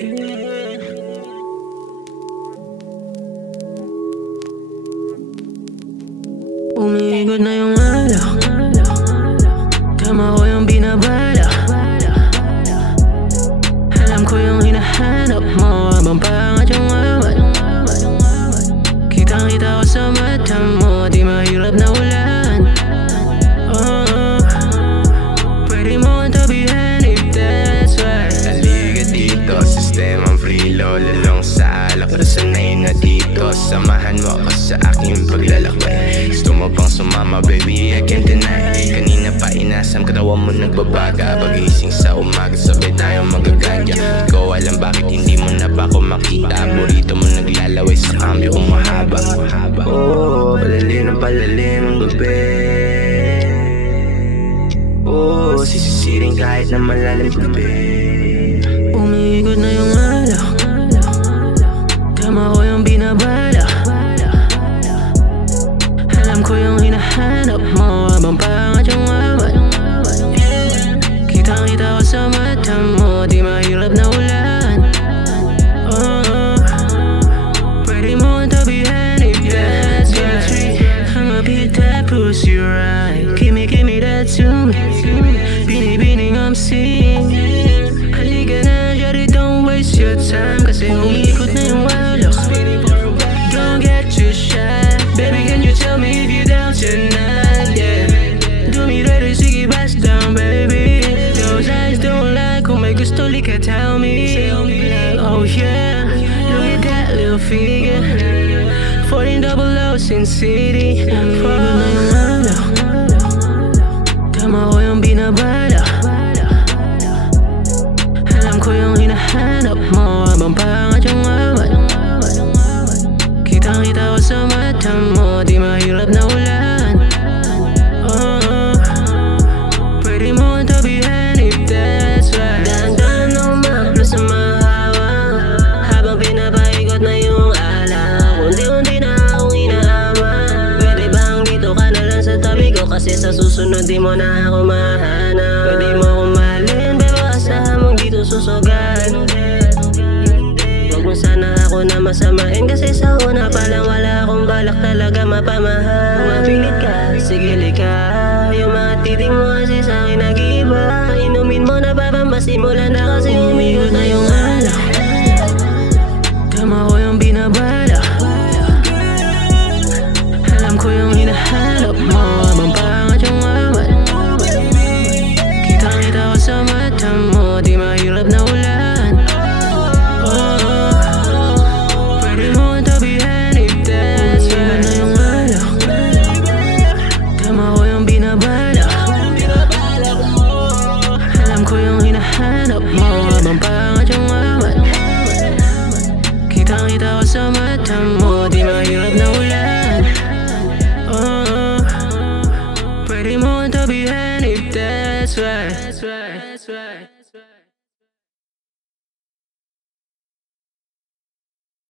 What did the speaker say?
Umiikot na yung alak, tama ko yung binabala. Alam ko yung hinahanap mo habang pangat yung amat. Kitang-kita ko sa mata mo, di mahirap na ulan. Pwede mo kang tabihan if that's right. Halika dito, sistemang free lalong sa alak. Sanay na dito, samahan mo ako sa aking paglalakbay. Gusto mo pang sumama baby, I can't deny. Kanina pa inasam, katawan mo nagbabaga. Pagising sa umaga, sabay tayong magaganja. Ikaw alam bakit hindi mo na ba ako makita. Burrito mo naglalaway sa kambyo kung mahaba. Palalim ang gabi. Sisisiring kahit na malalim gabi. Umiikot na yung alak, tama ko yung binabala. Alam ko yung hinahanap mo habang pangat yung amat. Kitang-kita ko sa mata mo, di mahirap na ulan. Pwede mo kang tabihan if that's right. I'ma be that pussy right. Give me that to me. Binibining I'm seeing. Halika na, shawty, don't waste your time. Kasi umiikot na yung alak. Don't get too shy. Baby, can you tell me if you're down tonight? Yeah. Do me ready, sige, bust down, baby. Those eyes don't lie. Kung may gusto, lika, tell me. Oh yeah, look at that little figure. 1400 Sin City. Umiikot na yung alak, tama ko yung binabala. Alam ko yung hinahanap mo habang pangat yung amat. Kitang-kita ko sa mata mo, di mahirap na ulan. Pwede mo kang tabihan if that's right. Dahan-dahan ako maplo sa mahawa habang pinapaikot na yung alak. Unti-unti na akong inahama. Pwede bang dito ka na lang sa tabi ko? Kasi sa susunod di mo na ako mahanap. Pwede mo akong mahalin, pero asahan mong dito susugan. Huwag mo sana ako na masamain, kasi sa una pa lang wala akong balak talaga mapamahal. Kung mapilit ka, sige lika. Yung mga titing mo kasi sa'kin nag-iiba. Inumin mo na ba masimulan na, kasi umiikot na yung alak. Tama ko yung binabala. Alam ko yung hinahanap mo habang pangat yung amat. Kitang-kita ko sa mata mo, di mahirap na ulan. Pwede mo kang tabihan if that's right. Na yung alak, tama ko yung binabala. Alam ko yung hinahanap mo habang pangat yung amat. Kitang-kita ko sa mata mo, di mahirap na ulan. Pwede mo kang tabihan if that's right.